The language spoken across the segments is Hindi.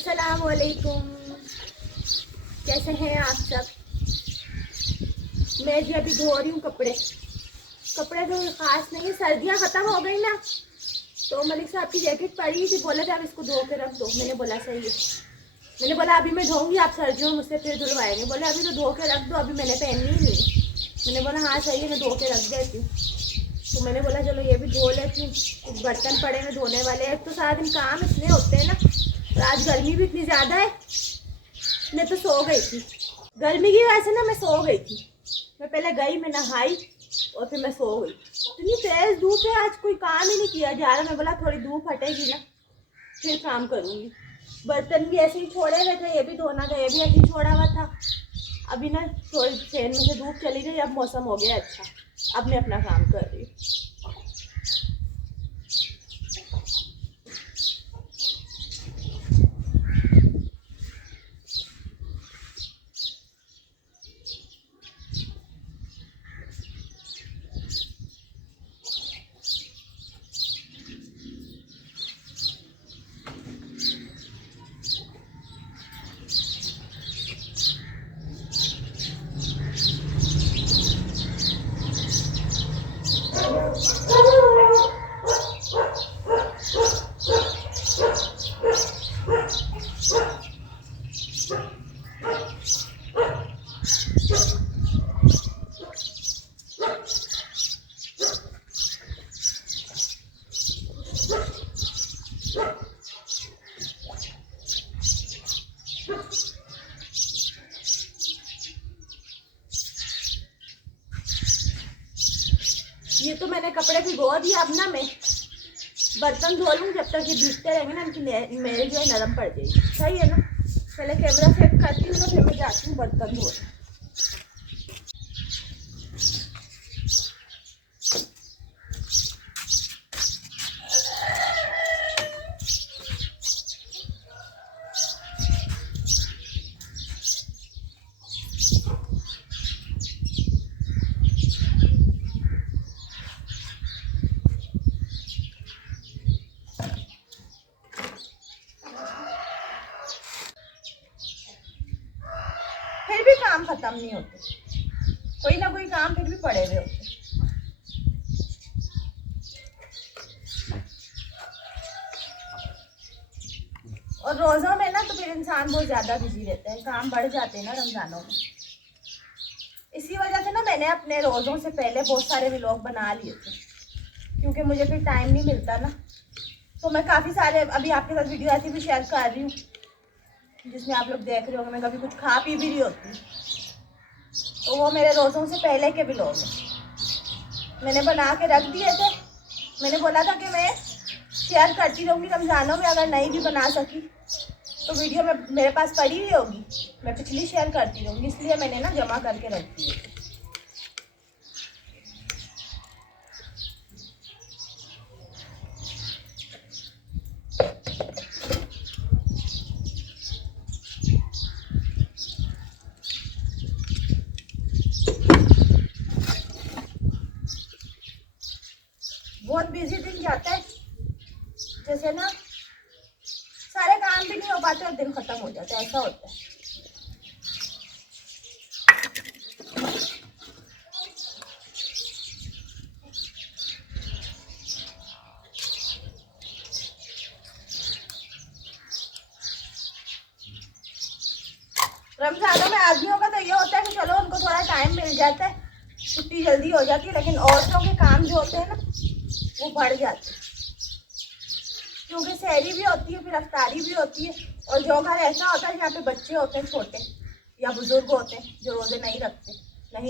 अस्सलाम वालेकुम, कैसे हैं आप सब। मैं जी अभी धो रही हूँ कपड़े तो ख़ास नहीं, सर्दियाँ ख़त्म हो गई ना, तो मलिक साहब की जैकेट पड़ी थी, बोले थे आप इसको धो के रख दो। मैंने बोला सही है। मैंने बोला अभी मैं धोऊंगी, आप सर्दियों में मुझसे फिर धुलवाएंगे। बोले अभी तो धो के रख दो, अभी मैंने पहननी ही नहीं है। मैंने बोला हाँ सही है, मैं धो के रख देती हूँ। तो मैंने बोला चलो ये भी धो लेती हूँ, कुछ बर्तन पड़े हैं धोने वाले। एक तो सारा दिन काम इतने होते हैं ना, और आज गर्मी भी इतनी ज़्यादा है। मैं तो सो गई थी गर्मी की वजह से ना, मैं सो गई थी। मैं पहले गई, मैं नहाई और फिर मैं सो गई। इतनी तेज धूप है, आज कोई काम ही नहीं किया जा रहा। मैं बोला थोड़ी धूप हटेगी ना फिर काम करूँगी। बर्तन भी ऐसे ही छोड़े हुए थे, ये भी धोना था, ये भी ऐसे ही छोड़ा हुआ था। अभी ना थोड़ी फैन में से धूप चली गई, अब मौसम हो गया अच्छा, अब मैं अपना काम कर रही हूँ। ये तो मैंने कपड़े भिगो दिए, अब ना मैं बर्तन धो लूँ। जब तक ये भीगते रहेंगे ना, इनकी मेल जो है नरम पड़ जाएगी। सही है ना। पहले कैमरा सेट करती हूँ ना, फिर मैं जाती हूँ बर्तन धोने। फिर भी काम खत्म नहीं होते, कोई ना कोई काम फिर भी पड़े हुए होते। और रोज़ों में ना तो फिर इंसान बहुत ज़्यादा बिजी रहता है, काम बढ़ जाते हैं ना रमज़ानों में। इसी वजह से ना मैंने अपने रोज़ों से पहले बहुत सारे व्लॉग बना लिए थे, क्योंकि मुझे फिर टाइम नहीं मिलता ना। तो मैं काफ़ी सारे अभी आपके साथ वीडियो ऐसी भी शेयर कर रही हूँ, जिसमें आप लोग देख रहे होंगे मैं कभी कुछ खा पी भी रही होती। तो वो मेरे रोज़ों से पहले के व्लॉग हैं, मैंने बना के रख दिए थे। मैंने बोला था कि मैं शेयर करती रहूँगी रमज़ानों में, अगर नहीं भी बना सकी तो वीडियो में मेरे पास पड़ी हुई होगी, मैं पिछली शेयर करती रहूँगी। इसलिए मैंने ना जमा करके रख दी है। बहुत बिजी दिन जाता है, जैसे ना सारे काम भी नहीं हो पाते और दिन खत्म हो जाता है, ऐसा होता है। रमजानों में आदमियों का तो ये होता है कि चलो उनको थोड़ा टाइम मिल जाता है, छुट्टी जल्दी हो जाती है, लेकिन औरतों के काम जो होते हैं ना वो बढ़ जाते हैं, क्योंकि सहरी भी होती है, फिर अफ्तारी भी होती है। और जो घर ऐसा होता है जहाँ पे बच्चे होते हैं छोटे या बुजुर्ग होते हैं जो रोज़े नहीं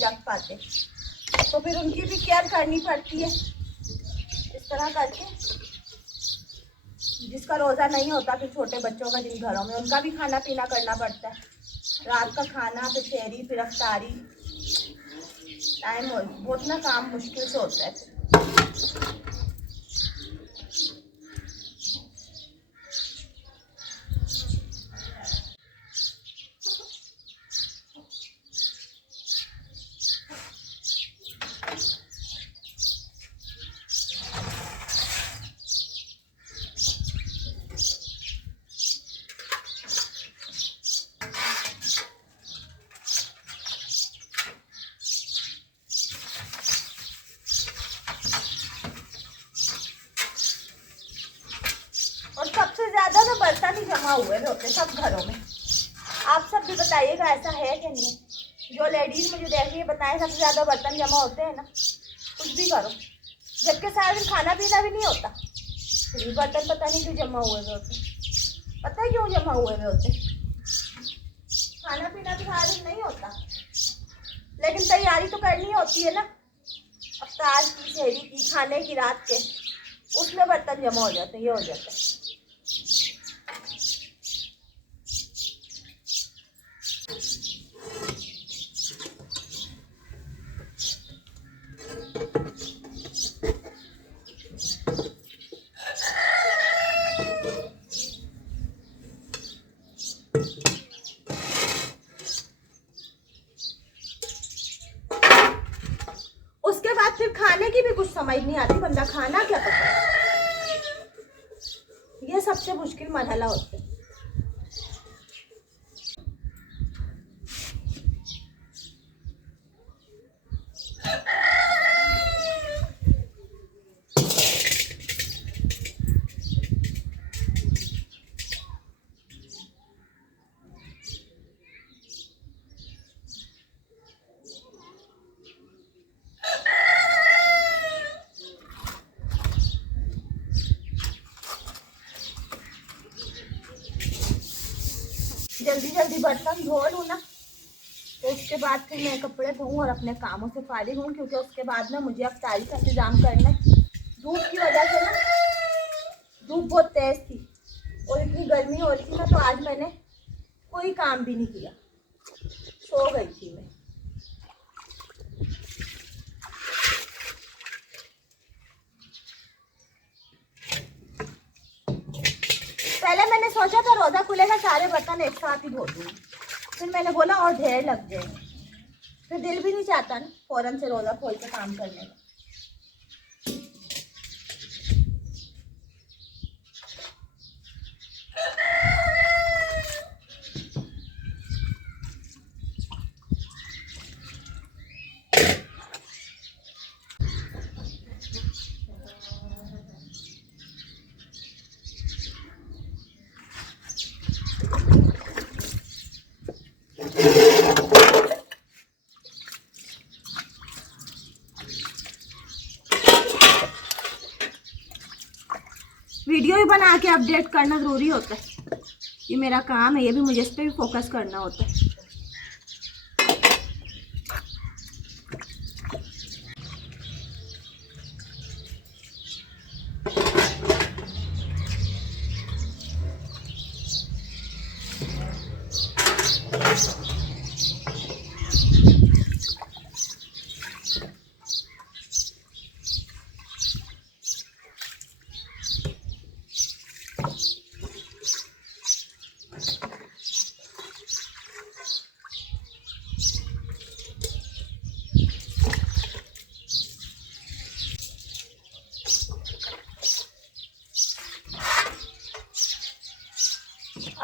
रख पाते, तो फिर उनकी भी केयर करनी पड़ती है। इस तरह करके जिसका रोज़ा नहीं होता, फिर छोटे बच्चों का जिन घरों में, उनका भी खाना पीना करना पड़ता है। रात का खाना, फिर सहरी, फिर अफ्तारी, टाइम बहुत ना काम मुश्किल से होता है। तो बर्तन ही जमा हुए होते सब घरों में। आप सब भी बताइएगा ऐसा है कि नहीं। जो लेडीज मुझे देख रही है बताएं, सबसे ज़्यादा बर्तन जमा होते हैं ना। कुछ भी करो, जबकि सारा दिन खाना पीना भी नहीं होता, फिर भी बर्तन पता नहीं क्यों जमा हुए होते। पता है क्यों जमा हुए होते? खाना पीना तो सारा दिन नहीं होता, लेकिन तैयारी तो करनी होती है ना, अफ्तार की, शहरी की, खाने की, रात के, उसमें बर्तन जमा हो जाते हैं। ये हो जाता है। उसके बाद फिर खाने की भी कुछ समझ नहीं आती, बंदा खाना क्या पकाए। ये सबसे मुश्किल मरहला होता है। जल्दी जल्दी बर्तन धो लूँ ना, तो उसके बाद फिर मैं कपड़े धोऊँ और अपने कामों से फारिग हूँ, क्योंकि उसके बाद ना मुझे अफ्तारी का इंतज़ाम करना है। धूप की वजह से ना, धूप बहुत तेज़ थी और इतनी गर्मी हो रही थी ना, तो आज मैंने कोई काम भी नहीं किया, सो गई थी मैं। पहले मैंने सोचा था रोज़ा खुलेगा सारे बर्तन एक साथ ही धो दूँगी, फिर मैंने बोला और ढेर लग जाएगा, फिर दिल भी नहीं चाहता ना फौरन से रोज़ा खोल के काम करने का। वीडियो ही बना के अपडेट करना ज़रूरी होता है, ये मेरा काम है, ये भी मुझे इस पर भी फोकस करना होता है।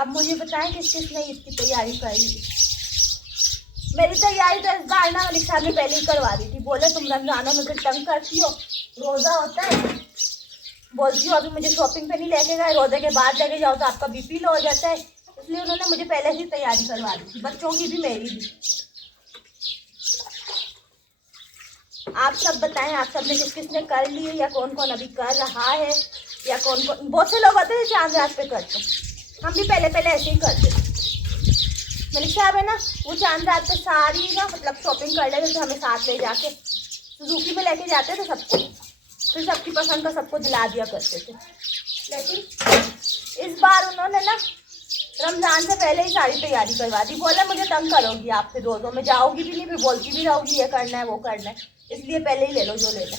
अब मुझे बताएं किस किस ने इसकी तैयारी कर ली। मेरी तैयारी तो इस बार ना मलिक साहब ने पहले ही करवा दी थी। बोले तुम रमजानों में फिर तंग करती हो, रोज़ा होता है, बोलती हो अभी मुझे शॉपिंग पे नहीं लेके गए, रोज़े के बाद लेके जाओ तो आपका बीपी लो हो जाता है, इसलिए उन्होंने मुझे पहले ही तैयारी करवा दी थी, बच्चों की भी मेरी भी। आप सब बताएं, आप सब ने किस किस ने कर ली है, या कौन कौन अभी कर रहा है, या कौन कौन। बहुत से लोग होते हैं चांद रात पे करते, हम भी पहले पहले ऐसे ही करते थे। मलिक साहब है ना, वो चांद रात पे सारी ना मतलब शॉपिंग कर लेते थे, हमें साथ ले जाके सुजुकी में लेके जाते थे सबको, फिर सबकी पसंद का सबको दिला दिया करते थे। लेकिन इस बार उन्होंने ना रमज़ान से पहले ही सारी तैयारी करवा दी। बोला मुझे तंग करोगी आप, फिर रोज़ों में जाओगी भी नहीं, फिर बोलती भी रहोगी ये करना है वो करना है, इसलिए पहले ही ले लो जो लेना।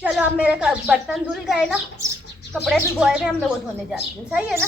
चलो अब मेरे बर्तन धुल गए ना, कपड़े भी धोए हुए, अब मैं वो धोने जाती हूँ, सही है ना।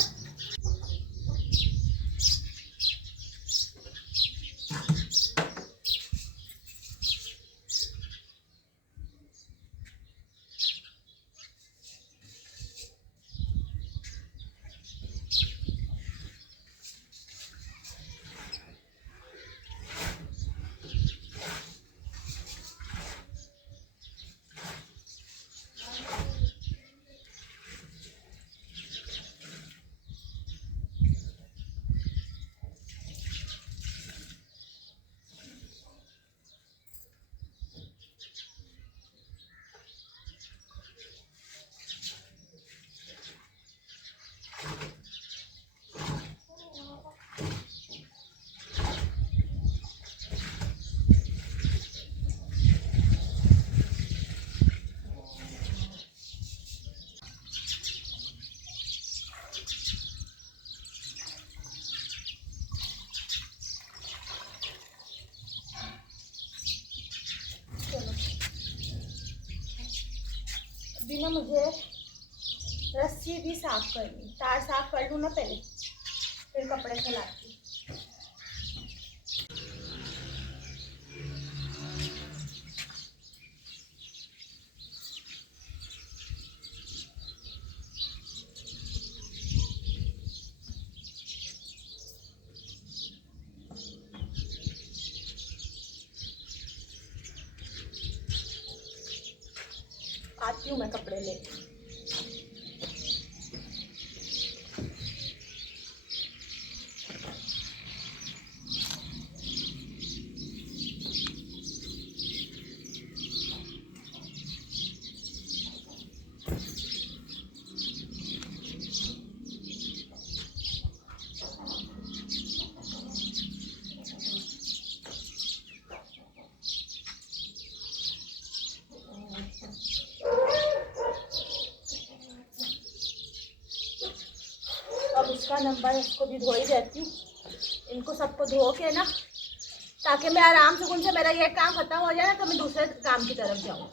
अभी ना मुझे रस्सी भी साफ करनी, तार साफ कर लूँ ना पहले, फिर कपड़े फैलाती। आती हूँ मैं कपड़े लेके। अब उसका नंबर, इसको भी धो ही देती हूँ, इनको सबको धो के ना, ताकि मैं आराम से उनसे मेरा ये काम खत्म हो जाए ना, तो मैं दूसरे काम की तरफ जाऊँ।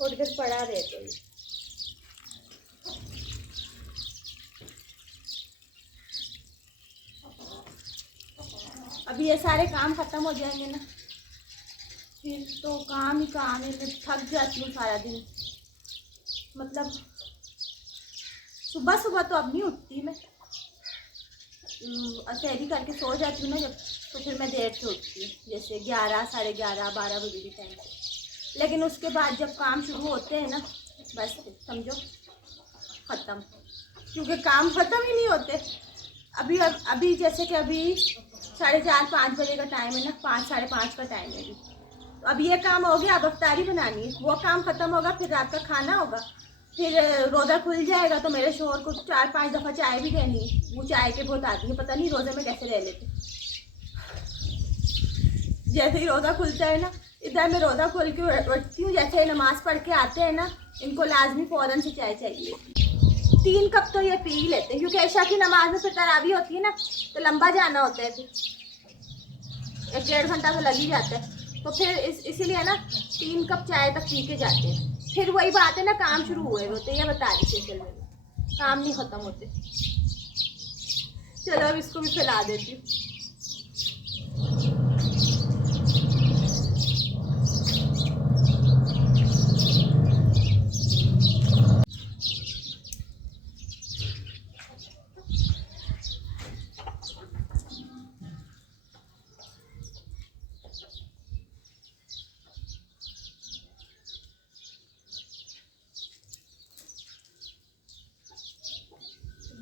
थोड़ी देर पड़ा रहे तो अभी ये सारे काम खत्म हो जाएंगे ना, फिर तो काम ही काम है। मैं थक जाती हूँ सारा दिन, मतलब सुबह सुबह तो अब नहीं उठती मैं, सैरी करके सो जाती हूँ ना जब, तो फिर मैं देर से उठती हूँ, जैसे 11, साढ़े 11, 12 बजे भी टाइम पे। लेकिन उसके बाद जब काम शुरू होते हैं ना, बस समझो ख़त्म, क्योंकि काम ख़त्म ही नहीं होते। अभी जैसे कि अभी 4:30, 5 बजे का टाइम है ना, 5, साढ़े 5 का टाइम है अभी, तो अब ये काम हो गया, अब अफ्तारी बनानी है, वो काम ख़त्म होगा, फिर रात का खाना होगा, फिर रोज़ा खुल जाएगा तो मेरे शोहर को 4-5 दफ़ा चाय भी देनी है। वो चाय के बहुत आदमी है, पता नहीं रोज़े में कैसे रह लेते। जैसे ही रोज़ा खुलता है ना, इधर मैं रोज़ा खोल के उठती हूँ, जैसे नमाज़ पढ़ के आते हैं ना, इनको लाजमी फ़ौरन से चाय चाहिए। 3 कप तो ये पी ही लेते हैं, क्योंकि ऐशा की नमाज में फिर तरावी होती है ना, तो लंबा जाना होता है, फिर 1-1.5 घंटा तो लग ही जाता है, तो फिर इसीलिए ना 3 कप चाय तक पी के जाते हैं। फिर वही बात है ना, काम शुरू हुए होते, ये बता दी चल में काम नहीं ख़त्म होते। चलो अब इसको भी फैला देती हूँ।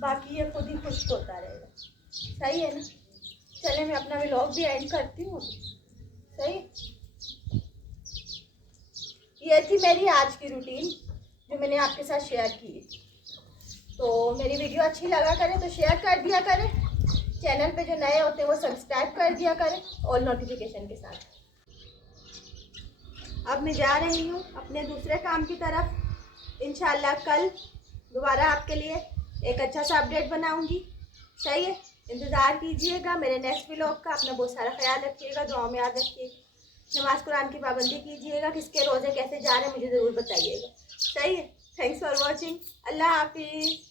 बाकी ये खुद ही खुश्क होता रहेगा, सही है ना। चले मैं अपना व्लॉग भी एंड करती हूँ, सही। ये थी मेरी आज की रूटीन जो मैंने आपके साथ शेयर की। तो मेरी वीडियो अच्छी लगा करें तो शेयर कर दिया करें, चैनल पे जो नए होते हैं वो सब्सक्राइब कर दिया करें और नोटिफिकेशन के साथ। अब मैं जा रही हूँ अपने दूसरे काम की तरफ। इंशाल्लाह कल दोबारा आपके लिए एक अच्छा सा अपडेट बनाऊंगी, सही है। इंतज़ार कीजिएगा मेरे नेक्स्ट व्लॉग का। अपना बहुत सारा ख्याल रखिएगा, दुआ में याद रखिएगा, नमाज कुरान की पाबंदी कीजिएगा, किसके रोज़े कैसे जा रहे हैं मुझे ज़रूर बताइएगा, सही है। थैंक्स फॉर वॉचिंग, अल्लाह हाफिज़।